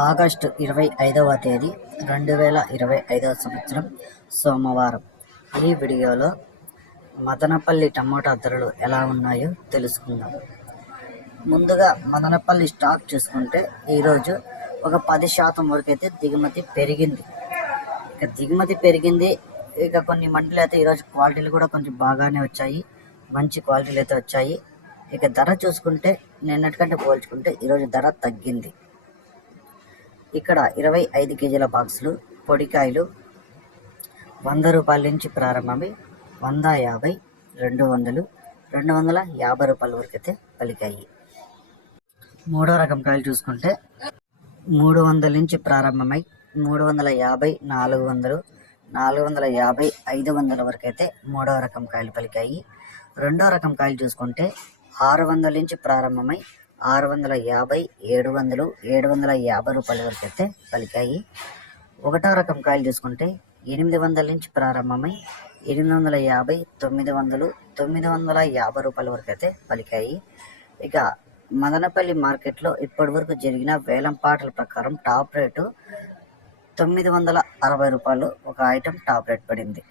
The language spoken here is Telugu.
ఆగస్టు 25వ తేదీ 2025 సంవత్సరం సోమవారం. ఈ వీడియోలో మదనపల్లి టమోటా ధరలు ఎలా ఉన్నాయో తెలుసుకుందాం. ముందుగా మదనపల్లి స్టాక్ చూసుకుంటే ఈరోజు ఒక 10% వరకు అయితే దిగుమతి పెరిగింది. ఇక కొన్ని మండీలు అయితే ఈరోజు క్వాలిటీలు కూడా కొంచెం బాగానే వచ్చాయి, మంచి క్వాలిటీలు అయితే వచ్చాయి. ఇక ధర చూసుకుంటే నిన్నటికంటే పోల్చుకుంటే ఈరోజు ధర తగ్గింది. ఇక్కడ 25 కేజీల బాక్సులు పొడికాయలు 100 రూపాయల నుంచి ప్రారంభమై 150, 200, 250 రూపాయల వరకు అయితే పలికాయి. మూడో రకం కాయలు చూసుకుంటే 300 నుంచి ప్రారంభమై 350, 400, 450, 500 వరకు అయితే మూడవ రకం కాయలు పలికాయి. రెండో రకం కాయలు చూసుకుంటే 600 నుంచి ప్రారంభమై 650, 700, 750 రూపాయల వరకు అయితే పలికాయి. ఒకటో రకం కాయలు చూసుకుంటే 800 నుంచి ప్రారంభమై 850, 900, 950 రూపాయల వరకు అయితే పలికాయి. ఇక మదనపల్లి మార్కెట్లో ఇప్పటి వరకు జరిగిన వేలం పాటల ప్రకారం టాప్ రేటు 960 రూపాయలు ఒక ఐటెం టాప్ రేట్ పడింది.